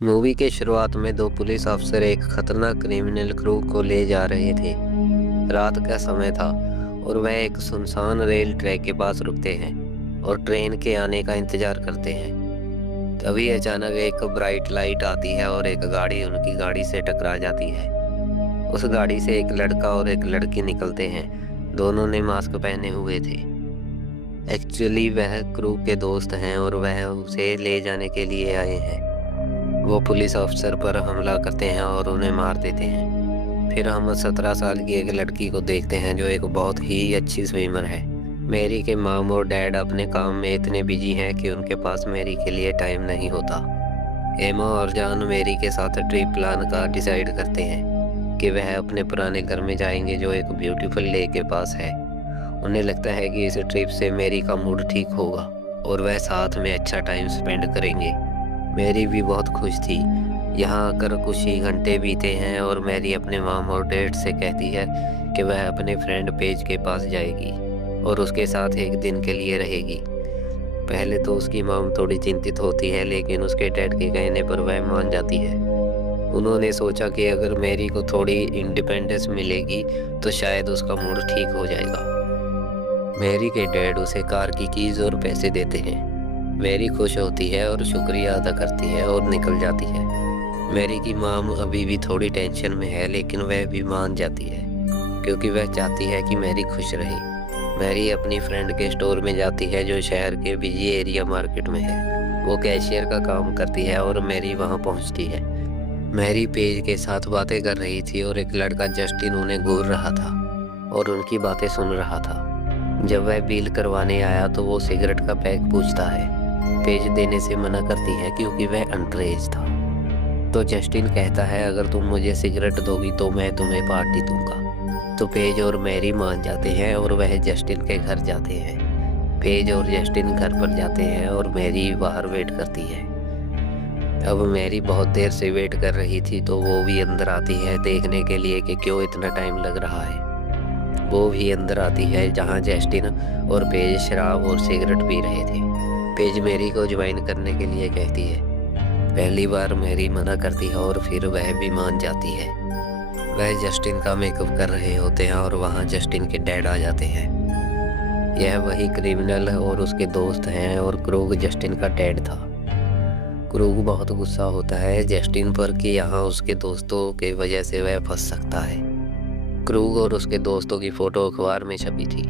Movie के शुरुआत में दो पुलिस अफसर एक खतरनाक क्रिमिनल क्रू को ले जा रहे थे। रात का समय था और वह एक सुनसान रेल ट्रैक के पास रुकते हैं और ट्रेन के आने का इंतजार करते हैं। तभी अचानक एक ब्राइट लाइट आती है और एक गाड़ी उनकी गाड़ी से टकरा जाती है। उस गाड़ी से एक लड़का और एक लड़की निकलते हैं। दोनों ने मास्क पहने हुए थे। एक्चुअली वह क्रू के दोस्त हैं और वह उसे ले जाने के लिए आए हैं। वो पुलिस अफसर पर हमला करते हैं और उन्हें मार देते हैं। फिर हम 17 साल की एक लड़की को देखते हैं जो एक बहुत ही अच्छी स्विमर है। मेरी के माम और डैड अपने काम में इतने बिजी हैं कि उनके पास मेरी के लिए टाइम नहीं होता। एमा और जान मेरी के साथ ट्रिप प्लान का डिसाइड करते हैं कि वह अपने पुराने घर में जाएंगे जो एक ब्यूटीफुल लेक के पास है। उन्हें लगता है कि इस ट्रिप से मेरी का मूड ठीक होगा और वह साथ में अच्छा टाइम स्पेंड करेंगे। मेरी भी बहुत खुश थी। यहाँ आकर कुछ ही घंटे बीते हैं और मेरी अपने माम और डैड से कहती है कि वह अपने फ्रेंड पेज के पास जाएगी और उसके साथ एक दिन के लिए रहेगी। पहले तो उसकी माम थोड़ी चिंतित होती है, लेकिन उसके डैड के कहने पर वह मान जाती है। उन्होंने सोचा कि अगर मेरी को थोड़ी इंडिपेंडेंस मिलेगी तो शायद उसका मूड ठीक हो जाएगा। मेरी के डैड उसे कार की कीज और पैसे देते हैं। मेरी खुश होती है और शुक्रिया अदा करती है और निकल जाती है। मेरी की माम अभी भी थोड़ी टेंशन में है, लेकिन वह भी मान जाती है क्योंकि वह चाहती है कि मेरी खुश रहे। मेरी अपनी फ्रेंड के स्टोर में जाती है जो शहर के बिजी एरिया मार्केट में है। वो कैशियर का काम करती है और मेरी वहाँ पहुँचती है। मेरी पेज के साथ बातें कर रही थी और एक लड़का जस्टिन उन्हें घूर रहा था और उनकी बातें सुन रहा था। जब वह बिल करवाने आया तो वो सिगरेट का पैक पूछता है। पेज देने से मना करती है क्योंकि वह अंडर एज था। तो जस्टिन कहता है अगर तुम मुझे सिगरेट दोगी तो मैं तुम्हें पार्टी दूंगा। तो पेज और मैरी मान जाते हैं और वह जस्टिन के घर जाते हैं। पेज और जस्टिन घर पर जाते हैं और मैरी बाहर वेट करती है। अब मैरी बहुत देर से वेट कर रही थी तो वो भी अंदर आती है देखने के लिए कि क्यों इतना टाइम लग रहा है। वो भी अंदर आती है जहाँ जस्टिन और पेज शराब और सिगरेट पी रहे थे। पेज मैरी को ज्वाइन करने के लिए कहती है। पहली बार मैरी मना करती है और फिर वह भी मान जाती है। वह जस्टिन का मेकअप कर रहे होते हैं और वहाँ जस्टिन के डैड आ जाते हैं। यह वही क्रिमिनल और उसके दोस्त हैं और क्रूग जस्टिन का डैड था। क्रूग बहुत गुस्सा होता है जस्टिन पर कि यहाँ उसके दोस्तों के वजह से वह फंस सकता है। क्रूग और उसके दोस्तों की फोटो अखबार में छपी थी।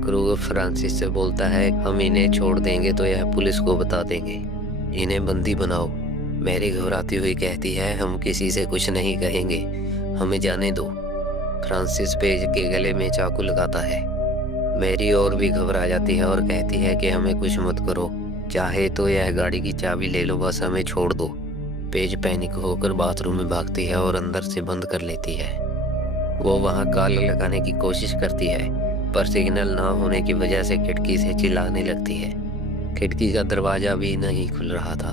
क्रूग फ्रांसिस से बोलता है हम इन्हें छोड़ देंगे तो यह पुलिस को बता देंगे, इन्हें बंदी बनाओ। मैरी घबराती हुई कहती है हम किसी से कुछ नहीं कहेंगे, हमें जाने दो। फ्रांसिस पेज के गले में चाकू लगाता है। मैरी और भी घबरा जाती है और कहती है कि हमें कुछ मत करो, चाहे तो यह गाड़ी की चाबी ले लो, बस हमें छोड़ दो। पेज पैनिक होकर बाथरूम में भागती है और अंदर से बंद कर लेती है। वो वहाँ ताला लगाने की कोशिश करती है पर सिग्नल ना होने की वजह से खिड़की से चिल्लाने लगती है। खिड़की का दरवाजा भी नहीं खुल रहा था।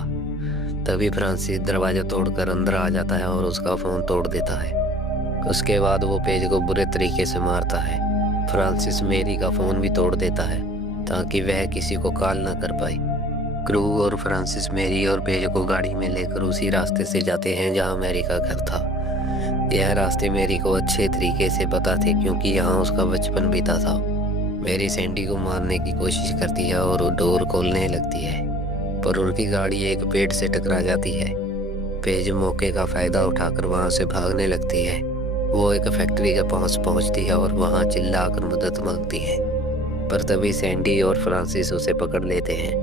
तभी फ्रांसिस दरवाजा तोड़कर अंदर आ जाता है और उसका फोन तोड़ देता है। उसके बाद वो पेज को बुरे तरीके से मारता है। फ्रांसिस मैरी का फोन भी तोड़ देता है ताकि वह किसी को कॉल ना कर पाए। क्रू और फ्रांसिस मैरी और पेज को गाड़ी में लेकर उसी रास्ते से जाते हैं जहाँ मैरी का घर था। यह रास्ते मैरी को अच्छे तरीके से पता थे क्योंकि यहाँ उसका बचपन बीता था। मैरी सैंडी को मारने की कोशिश करती है और वो डोर खोलने लगती है पर उनकी गाड़ी एक पेड़ से टकरा जाती है। पेज मौके का फायदा उठाकर वहाँ से भागने लगती है। वो एक फैक्ट्री के पास पहुँचती है और वहाँ चिल्लाकर मदद मांगती है पर तभी सैंडी और फ्रांसिस उसे पकड़ लेते हैं।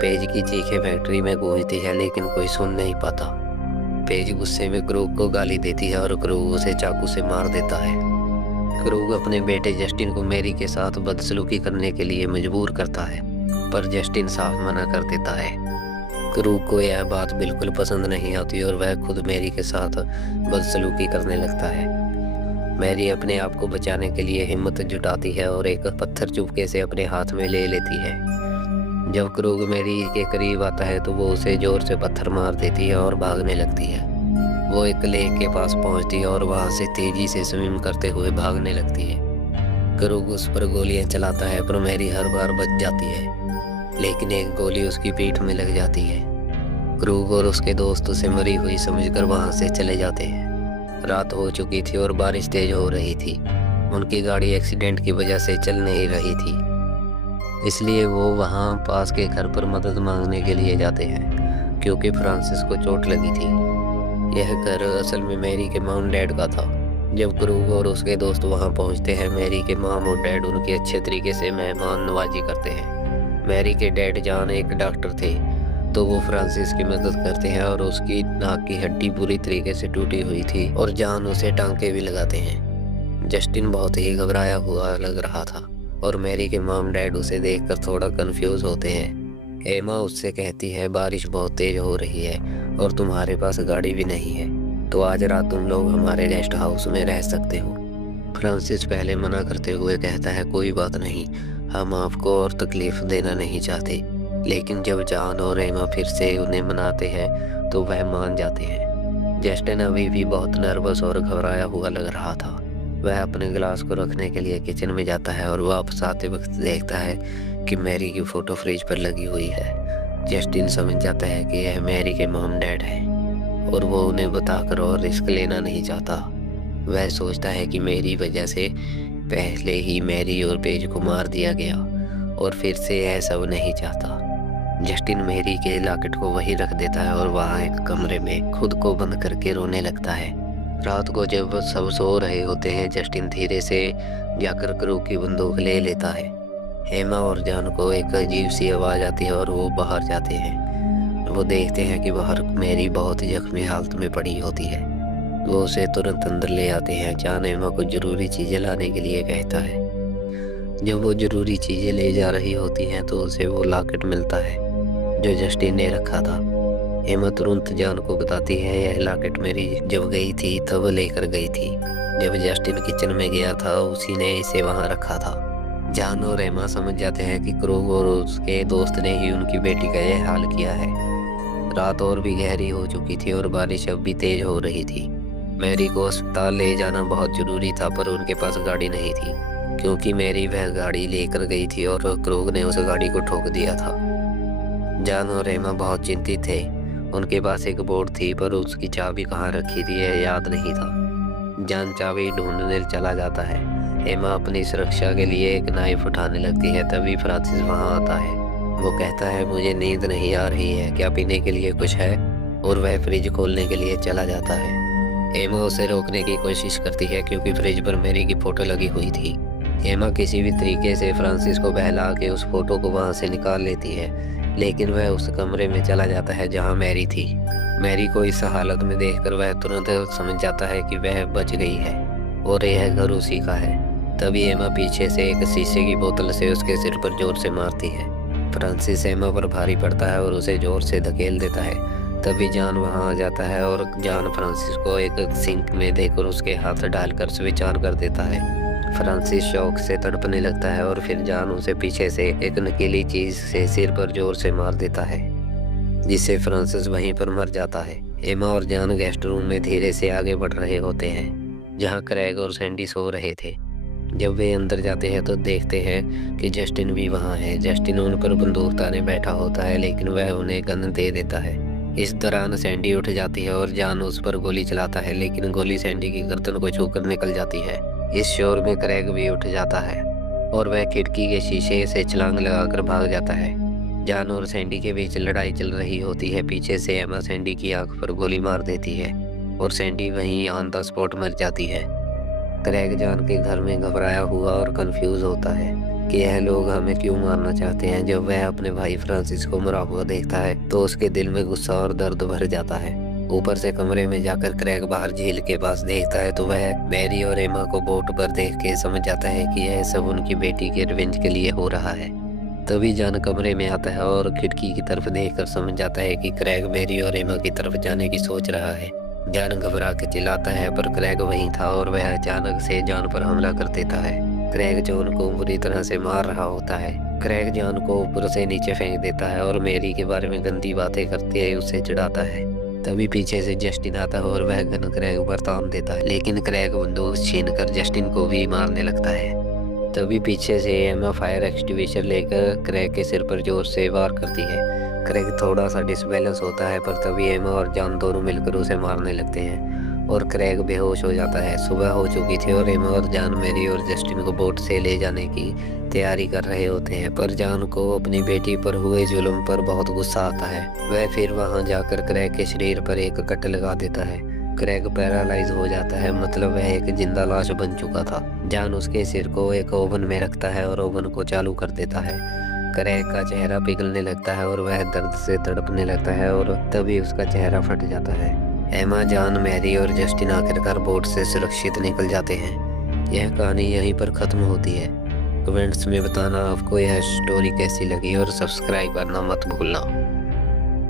पेज की चीखें फैक्ट्री में गूंजती है लेकिन कोई सुन नहीं पाता। पेज गुस्से में क्रूग को गाली देती है और क्रूग उसे चाकू से मार देता है। क्रूग अपने बेटे जस्टिन को मैरी के साथ बदसलूकी करने के लिए मजबूर करता है पर जस्टिन साफ मना कर देता है। क्रूग को यह बात बिल्कुल पसंद नहीं आती और वह खुद मैरी के साथ बदसलूकी करने लगता है। मैरी अपने आप को बचाने के लिए हिम्मत जुटाती है और एक पत्थर चुपके से अपने हाथ में ले लेती है। जब क्रूग मैरी के करीब आता है तो वो उसे जोर से पत्थर मार देती है और भागने लगती है। वो एक लेक के पास पहुंचती है और वहां से तेजी से स्विम करते हुए भागने लगती है। क्रूग उस पर गोलियां चलाता है पर मैरी हर बार बच जाती है, लेकिन एक गोली उसकी पीठ में लग जाती है। क्रूग और उसके दोस्त उसे मरी हुई समझकर वहां से चले जाते हैं। रात हो चुकी थी और बारिश तेज हो रही थी। उनकी गाड़ी एक्सीडेंट की वजह से चल नहीं रही थी, इसलिए वो वहां पास के घर पर मदद मांगने के लिए जाते हैं, क्योंकि फ्रांसिस को चोट लगी थी। यह घर असल में मैरी के मॉम डैड का था। जब क्रूग और उसके दोस्त वहां पहुंचते हैं, मैरी के मॉम और डैड उनकी अच्छे तरीके से मेहमान नवाजी करते हैं। मैरी के डैड जॉन एक डॉक्टर थे, तो वो फ्रांसिस की मदद करते हैं और उसकी नाक की हड्डी बुरी तरीके से टूटी हुई थी और जॉन उसे टांके भी लगाते हैं। जस्टिन बहुत ही घबराया हुआ लग रहा था और मैरी के मॉम डैड उसे देखकर थोड़ा कंफ्यूज होते हैं। एमा उससे कहती है बारिश बहुत तेज हो रही है और तुम्हारे पास गाड़ी भी नहीं है, तो आज रात तुम लोग हमारे रेस्ट हाउस में रह सकते हो। फ्रांसिस पहले मना करते हुए कहता है कोई बात नहीं, हम आपको और तकलीफ देना नहीं चाहते। लेकिन जब जॉन और एमा फिर से उन्हें मनाते हैं तो वह मान जाते हैं। जस्टिन अभी भी बहुत नर्वस और घबराया हुआ लग रहा था। वह अपने गिलास को रखने के लिए किचन में जाता है और वापस आते वक्त देखता है कि मैरी की फोटो फ्रिज पर लगी हुई है। जस्टिन समझ जाता है कि यह मैरी के मॉम डैड है और वो उन्हें बताकर और रिस्क लेना नहीं चाहता। वह सोचता है कि मेरी वजह से पहले ही मैरी और पेज को मार दिया गया और फिर से यह सब नहीं चाहता। जस्टिन मैरी के लॉकेट को वहीं रख देता है और वहाँ एक कमरे में खुद को बंद करके रोने लगता है। रात को जब सब सो रहे होते हैं, जस्टिन धीरे से जाकर क्रूग की बंदूक ले लेता है। एमा और जॉन को एक अजीब सी आवाज़ आती है और वो बाहर जाते हैं। वो देखते हैं कि बाहर मैरी बहुत जख्मी हालत में पड़ी होती है। वो उसे तुरंत अंदर ले आते हैं। जॉन एमा को ज़रूरी चीज़ें लाने के लिए कहता है। जब वो ज़रूरी चीज़ें ले जा रही होती हैं तो उसे वो लॉकेट मिलता है जो जस्टिन ने रखा था। एमा तुरंत जॉन को बताती है यह लॉकेट मेरी जब गई थी तब लेकर गई थी। जब जस्टिन किचन में गया था उसी ने इसे वहाँ रखा था। जॉन और एमा समझ जाते हैं कि क्रूग और उसके दोस्त ने ही उनकी बेटी का यह हाल किया है। रात और भी गहरी हो चुकी थी और बारिश अब भी तेज हो रही थी। मैरी को अस्पताल ले जाना बहुत ज़रूरी था, पर उनके पास गाड़ी नहीं थी, क्योंकि मैरी वह गाड़ी लेकर गई थी और क्रूग ने उस गाड़ी को ठोक दिया था। जॉन और एमा बहुत चिंतित थे। उनके पास एक बोर्ड थी, पर उसकी चाबी कहाँ रखी थी यह याद नहीं था। जॉन चाबी ढूंढने चला जाता है। एमा अपनी सुरक्षा के लिए एक नाइफ उठाने लगती है, तभी फ्रांसिस वहाँ आता है। वो कहता है मुझे नींद नहीं आ रही है, क्या पीने के लिए कुछ है? और वह फ्रिज खोलने के लिए चला जाता है। एमा उसे रोकने की कोशिश करती है क्योंकि फ्रिज पर मैरी की फोटो लगी हुई थी। एमा किसी भी तरीके से फ्रांसिस को बहला के उस फोटो को वहाँ से निकाल लेती है, लेकिन वह उस कमरे में चला जाता है जहाँ मैरी थी। मैरी को इस हालत में देखकर वह तुरंत समझ जाता है कि वह बच गई है और यह घर उसी का है। तभी एमा पीछे से एक शीशे की बोतल से उसके सिर पर जोर से मारती है। फ्रांसिस एमा पर भारी पड़ता है और उसे जोर से धकेल देता है। तभी जॉन वहाँ आ जाता है और जॉन फ्रांसिस को एक सिंक में देकर उसके हाथ डालकर स्विच ऑन कर देता है। फ्रांसिस शौक से तड़पने लगता है और फिर जॉन उसे पीछे से एक नुकीली चीज से सिर पर जोर से मार देता है, जिससे फ्रांसिस वहीं पर मर जाता है। एमा और जॉन गेस्ट रूम में धीरे से आगे बढ़ रहे होते हैं, जहाँ क्रेग और सैंडी सो रहे थे। जब वे अंदर जाते हैं तो देखते हैं कि जस्टिन भी वहाँ है। जस्टिन उन पर बंदूक ताने बैठा होता है, लेकिन वह उन्हें गन दे देता है। इस दौरान सैंडी उठ जाती है और जॉन उस पर गोली चलाता है, लेकिन गोली सैंडी की गर्दन को छूकर निकल जाती है। इस शोर में क्रेग भी उठ जाता है और वह खिड़की के शीशे से छलांग लगाकर भाग जाता है। जॉन और सैंडी के बीच लड़ाई चल रही होती है। पीछे से एमा सैंडी की आंख पर गोली मार देती है और सैंडी वहीं ऑन द स्पॉट मर जाती है। क्रेग जॉन के घर में घबराया हुआ और कंफ्यूज होता है कि यह लोग हमें क्यों मारना चाहते हैं। जब वह अपने भाई फ्रांसिस को मरा हुआ देखता है तो उसके दिल में गुस्सा और दर्द भर जाता है। ऊपर से कमरे में जाकर क्रेग बाहर झील के पास देखता है तो वह मैरी और एमा को बोट पर देख के समझ जाता है कि यह सब उनकी बेटी के रिवेंज के लिए हो रहा है। तभी जॉन कमरे में आता है और खिड़की की तरफ देखकर समझ जाता है कि क्रेग मैरी और एमा की तरफ जाने की सोच रहा है। जॉन घबरा के चिल्लाता है, पर क्रेग वहीं था और वह अचानक से जॉन पर हमला कर देता है। क्रेग जॉन को बुरी तरह से मार रहा होता है। क्रेग जॉन को ऊपर से नीचे फेंक देता है और मैरी के बारे में गंदी बातें करते हुए उसे चिढ़ाता है। तभी पीछे से जस्टिन आता है और वह गन क्रेग पर तान देता है, लेकिन क्रेग बंदूक छीनकर जस्टिन को भी मारने लगता है। तभी पीछे से एमा फायर एक्सटिंग्विशर लेकर क्रेग के सिर पर जोर से वार करती है। क्रेग थोड़ा सा डिसबैलेंस होता है, पर तभी एमा और जॉन दोनों मिलकर उसे मारने लगते हैं और क्रेग बेहोश हो जाता है। सुबह हो चुकी थी और एमा और जॉन मैरी और जस्टिन को बोट से ले जाने की तैयारी कर रहे होते हैं, पर जॉन को अपनी बेटी पर हुए जुल्म पर बहुत गुस्सा आता है। वह फिर वहां जाकर क्रेग के शरीर पर एक कट लगा देता है। क्रेग पैरालाइज हो जाता है, मतलब वह एक जिंदा लाश बन चुका था। जॉन उसके सिर को एक ओवन में रखता है और ओवन को चालू कर देता है। क्रेग का चेहरा पिघलने लगता है और वह दर्द से तड़पने लगता है और तभी उसका चेहरा फट जाता है। एमा, जॉन, मैरी और जस्टिन आखिरकार बोट से सुरक्षित निकल जाते हैं। यह कहानी यहीं पर खत्म होती है। कमेंट्स में बताना आपको यह स्टोरी कैसी लगी और सब्सक्राइब करना मत भूलना।